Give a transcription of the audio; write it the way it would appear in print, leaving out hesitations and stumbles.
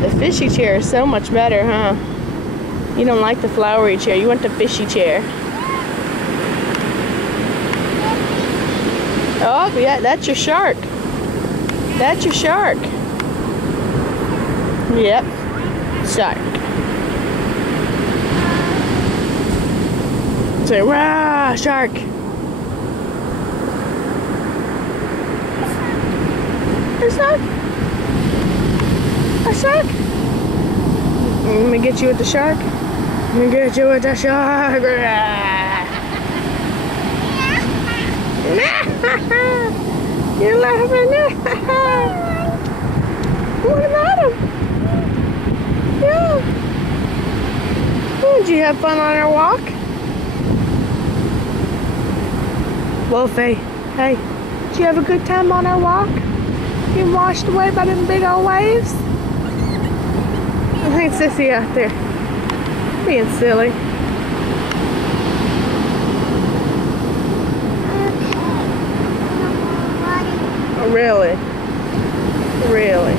The fishy chair is so much better, huh? You don't like the flowery chair. You want the fishy chair. Oh, yeah, that's your shark. That's your shark. Yep, shark. Say, rah, shark. A shark? A shark? Let me get you with the shark. Let me get you with the shark. You're laughing. What about him? Yeah. Did you have fun on our walk? Wolfie, hey, did you have a good time on our walk? Getting washed away by them big old waves? I think Sissy out there being silly. Oh, really? Really?